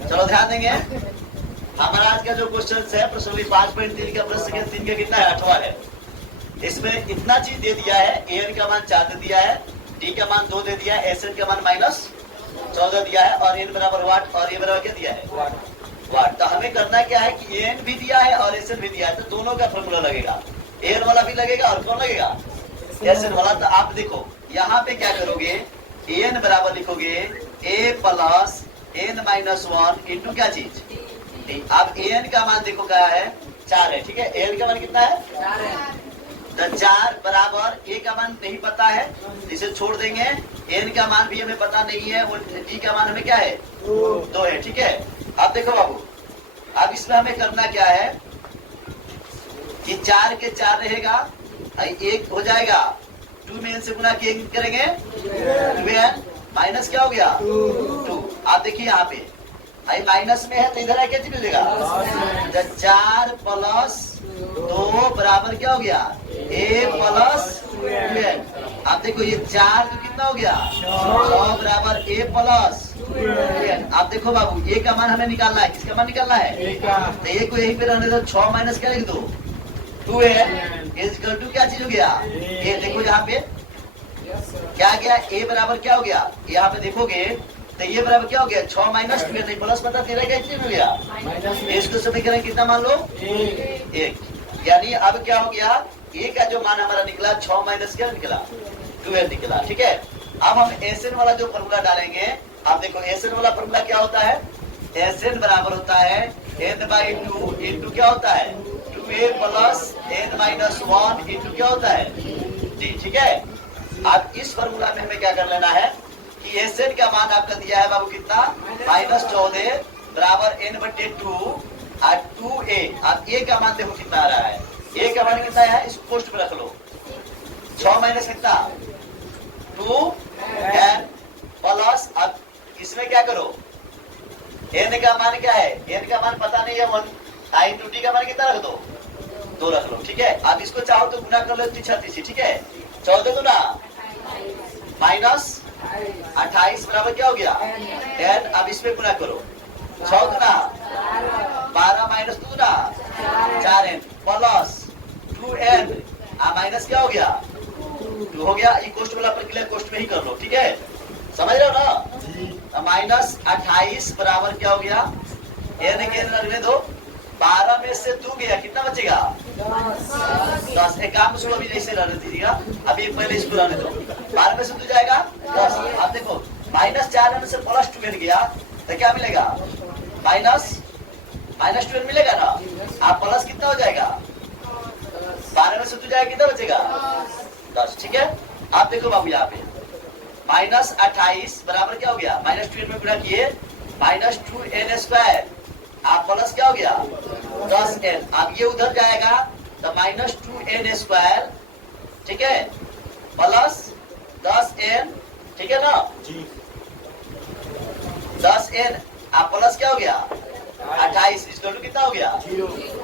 चलो ध्यान देंगे। हमारा आज का जो क्वेश्चन है प्रश्न 5.3 का प्रश्न के 3 का कितना है 8वां है। इसमें इतना चीज दे दिया है, एन का मान 4 दे दिया है, डी का मान 2 दे दिया है, एस एन का मान -14 दिया है और एन बराबर वाट और ए बराबर क्या दिया है वाट। तो हमें करना क्या है कि एन भी दिया है और एस एन भी दिया है, तो दोनों का फॉर्मूला लगेगा। एन वाला भी लगेगा और कौन लगेगा एस एन वाला। तो आप देखो यहाँ पे क्या करोगे, एन बराबर लिखोगे ए प्लस एन -1 इंटू क्या चीज डी। अब एन का मान देखो क्या है 4 है, ठीक है। एन का मान कितना है 4 है। तो 4 बराबर ए का मान नहीं पता है, इसे छोड़ देंगे। एन का मान भी हमें पता नहीं है, डी का मान हमें क्या है 2 है, ठीक है। अब देखो बाबू, अब इसमें हमें करना क्या है कि 4 के 4 रहेगा, 1 हो जाएगा, 2 में एन से गुना करेंगे 2n माइनस क्या हो गया 2। आप देखिए यहाँ पे माइनस में है तो इधर क्या चीज मिलेगा 4 प्लस 2 बराबर क्या हो गया ए प्लस 2n। आप देखो ये 4 तो कितना हो गया 6 बराबर ए प्लस 2n। आप देखो बाबू ए का मान हमें निकालना है, किसका मान निकालना है तो ए को यही पे रहने दो, 6 माइनस क्या लिख दो 2n इक्वल टू क्या चीज हो गया ए। देखो यहाँ पे क्या गया ए बराबर क्या हो गया, यहाँ पे देखोगे तो ये बराबर क्या हो गया 6 माइनस 2 नहीं प्लस पता 13 क्या चीज हो गया। इसको समीकरण कितना मान लो 1। यानी अब क्या हो गया ए का जो मान हमारा निकला 6 माइनस क्या निकला 2 निकला, ठीक है। अब हम एसएन वाला जो फॉर्मूला डालेंगे, आप देखो एसएन वाला फॉर्मूला क्या होता है, एसएन बराबर होता है n/2 इंटू क्या होता है 2a प्लस n-1 इंटू क्या होता है डी, ठीक है। अब इस फॉर्मूला में हमें क्या कर लेना है कि एसएन का मान आपका दिया है बाबू कितना -14 बराबर n/2 और 2a। अब ए का मान देखो कितना आ रहा है, ए का मान कितना है इसको पोस्ट में रख लो, 6 माइनस कितना 2n प्लस, अब इसमें क्या करो n का मान क्या है, n का मान पता नहीं है 1, i इंटू डी का मान कितना रख दो 2 रख लो, ठीक है। अब इसको चाहो तो गुना कर लो 36, ठीक है। 14 गुना -28 बराबर क्या हो गया n। अब इसमें गुना करो 6 गुना 12 माइनस 2 गुना 4n प्लस 2n माइनस क्या हो गया 2 हो गया। ये कोष्ट वाला प्रक्रिया कोष्ट में ही कर लो, ठीक है, समझ रहे हो ना। -28 बराबर क्या हो गया n के रखने दो, 12 में से 2 गया कितना बचेगा 10। एक काम सुनो अभी जैसे रहने दीजिएगा, अभी पहले इसको रहने दो, 12 में से 2 जाएगा 10। आप देखो -4 से +2n गया तो क्या मिलेगा -2n मिलेगा ना। आप प्लस कितना हो जाएगा 12 में से 2 जाएगा कितना बचेगा 10, ठीक है। आप देखो बाबू यहाँ पे -28 बराबर क्या हो गया -2n में गुणा किए -2n², आप प्लस क्या हो गया 10n। अब ये उधर जाएगा तो -2n², ठीक है, प्लस 10n, ठीक है ना 10n। आप प्लस क्या हो गया 28 इसको कितना हो गया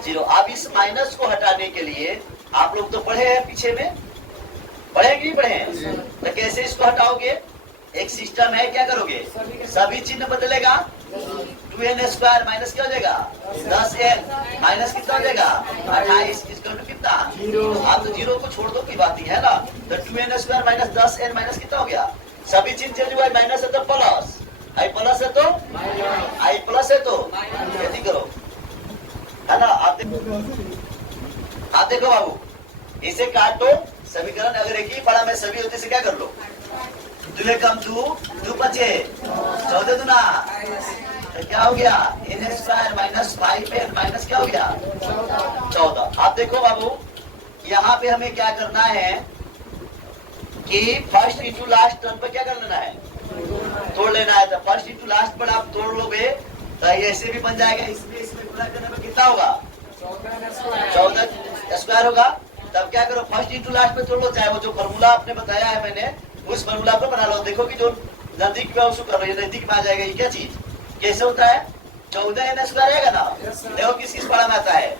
0। अब इस माइनस को हटाने के लिए आप लोग तो पढ़े हैं, पीछे में पढ़े कि नहीं पढ़े हैं, तो कैसे इसको हटाओगे, एक सिस्टम है, क्या करोगे सभी चिन्ह बदलेगा, 2n² माइनस क्या हो जाएगा 10n माइनस कितना हो जाएगा 28 इसका कितना आप तो 0 को छोड़ दो की बात ही है ना। तो 2n² माइनस 10n माइनस कितना हो गया, सभी चिन्ह चेंज हुआ, माइनस है तो प्लस, आई प्लस है तो आई प्लस है तो यदि करो, है ना। आप देखो बाबू इसे काट दो, समीकरण अगर एक ही पढ़ा में सभी होते से क्या कर लो 2 कम 2 बचे 14 दुना तो क्या हो गया n² माइनस 5n माइनस क्या हो गया 14। आप देखो बाबू यहाँ पे हमें क्या करना है कि फर्स्ट इंटू लास्ट टर्म पर क्या कर लेना है तोड़ लेना है। तो फर्स्ट इंटू लास्ट पर आप तोड़ लोगे तो ऐसे भी बन जाएगा, इसमें गुणा करने में कितना होगा 14² होगा। तब क्या करो फर्स्ट इंटू लास्ट पे तोड़ लो, चाहे वो जो फॉर्मूला आपने बताया है मैंने उस फॉर्मूला को बना लो। देखो कि जो नजदीक में उसको कर लो, ये नजदीक में आ जाएगा। ये क्या चीज कैसे होता है 14n² रहेगा ना, देखो किस किस पढ़ा में आता है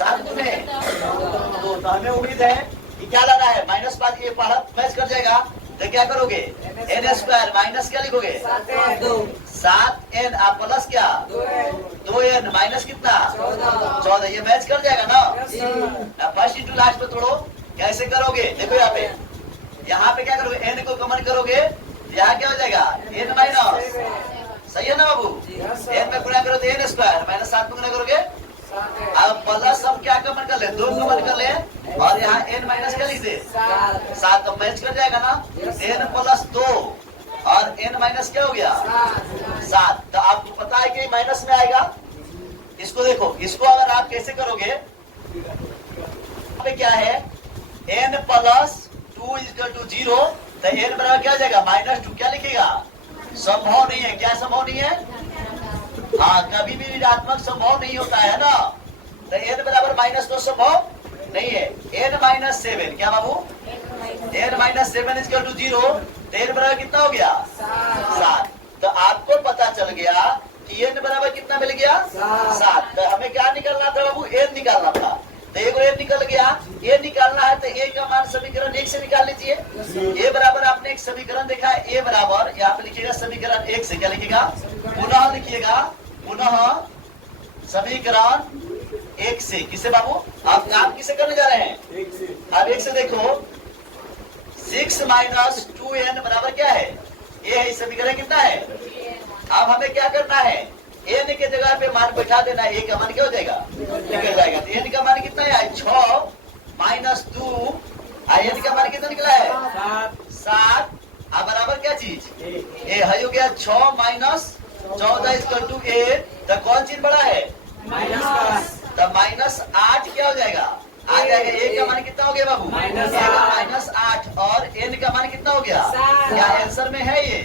7 में। तो हमें उम्मीद है कि क्या लाना है -5, ये पढ़ा मैच कर जाएगा तो क्या करोगे एन स्क्वायर माइनस क्या लिखोगे 7n आप प्लस क्या 2n माइनस कितना 14। ये मैच कर जाएगा ना। फर्स्ट इंटू लास्ट पे तोड़ो, कैसे करोगे देखो यहाँ पे क्या करोगे n को कॉमन करोगे, यहाँ क्या हो जाएगा n माइनस, सही है ना बाबू। n में गुणा करो तो n स्क्वायर माइनस 7 में गुणा करोगे, अब प्लस हम क्या कॉमन कर ले 2 कॉमन कर ले और यहाँ n माइनस क्या लिख दे 7, तो मैच कर जाएगा ना। n प्लस 2 और n माइनस क्या हो गया 7, तो आपको पता है कि माइनस में आएगा। इसको देखो, इसको अगर आप कैसे करोगे पे क्या है n प्लस 2 इक्वल टू 0, तो n बराबर क्या हो जाएगा -2, क्या लिखेगा संभव नहीं है। क्या संभव नहीं है, हाँ कभी भी ऋणात्मक संभव नहीं होता है ना, तो n बराबर -2 संभव नहीं है। n माइनस 7 क्या बाबू n माइनस 7 इक्वल टू 0, तो n बराबर कितना हो गया 7। तो आपको पता चल गया कि n बराबर कितना मिल गया 7। तो हमें क्या निकालना था बाबू n निकालना था, तो एक n निकल गया। a निकालना है तो a का मान समीकरण 1 से निकाल लीजिए। a बराबर आपने एक समीकरण देखा है, a बराबर यहाँ पे लिखिएगा समीकरण 1 से, क्या लिखिएगा पुनः लिखिएगा, पुनः समीकरण 1 से। किसे बाबू आप काम किसे करने जा रहे हैं, अब 1 से देखो 6 माइनस 2n बराबर क्या है a है, समीकरण कितना है। अब हमें क्या करना है n के जगह पे मान बैठा देना, a का मान क्या हो जाएगा निकल जाएगा। तो n का मान कितना है 6 माइनस 2, n का मान कितना निकला है 7, अब बराबर क्या चीज a है, हो गया 6 माइनस 14 इक्वल टू a, तो कौन चीज बड़ा है तो -8 क्या हो जाएगा आ जाएगा। a का मान कितना हो गया बाबू -8 और n का मान कितना हो गया, क्या आंसर में है ये।